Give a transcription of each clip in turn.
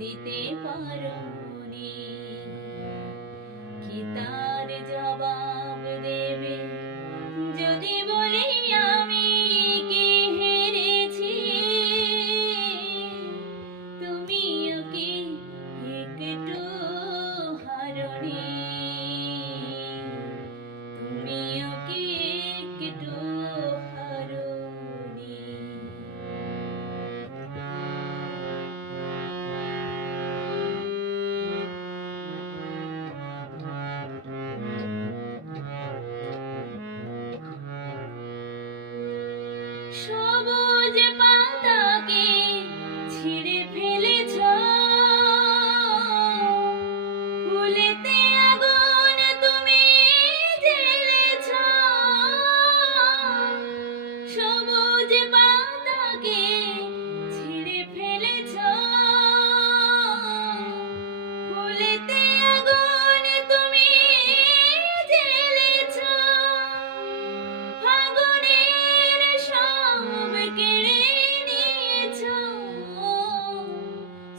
দিতে পারোনি, কি তার জবাব দেবে যদি বলি আমি কি হেরেছি? তুমিও কি একটু হারোনি? তুমিও কি একটু হারোনি? সবুজ পাতাকে ছিঁড়ে ফেলেছ, ফুলেতে আগুন তুমি জ্বেলেছ। সবুজ পাতাকে ছিঁড়ে ফেলেছ, ফুলেতে আগুন তুমি জ্বেলেছ। ফাগুনের সব কেড়ে নিয়েছ,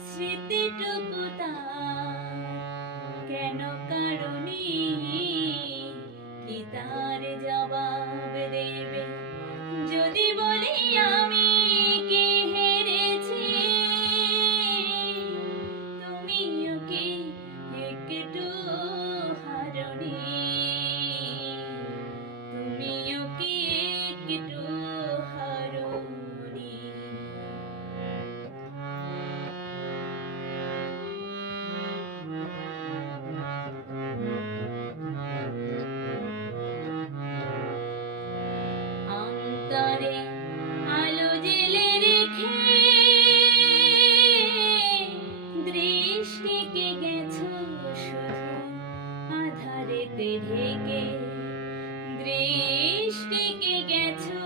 স্মৃতিটুকু তার কেন কারণে? কি তার জবাব দেবে যদি বলি আমি কি হেরেছি? তুমিও কি একটু হারোনি? তুমিও কি একটু হারোনি? অন্তরে আলো জেলে রেখে দৃষ্টিকে গেছো শুধু আধারেতে ঢেকে। দৃষ্টিকে গেছো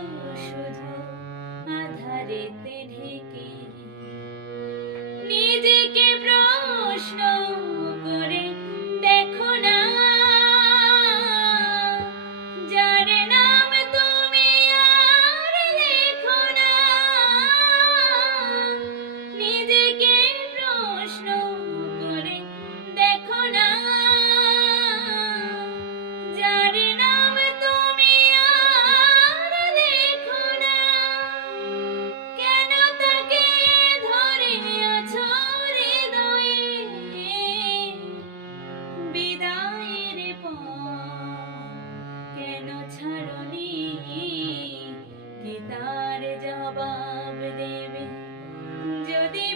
শুধু আধারেতে ঢেকে। নিজেকে প্রশ্ন করে দেখো না, যার নাম তুমি আর লেখো না। নিজেকে প্রশ্ন করে দেখো না, যার নাম তুমি আর লেখো না। কেন তাকে ধরে আছো হৃদয়ে? বিদায়ের পর কেন ছাড়োনি? কি তার জবাব দেবে যদি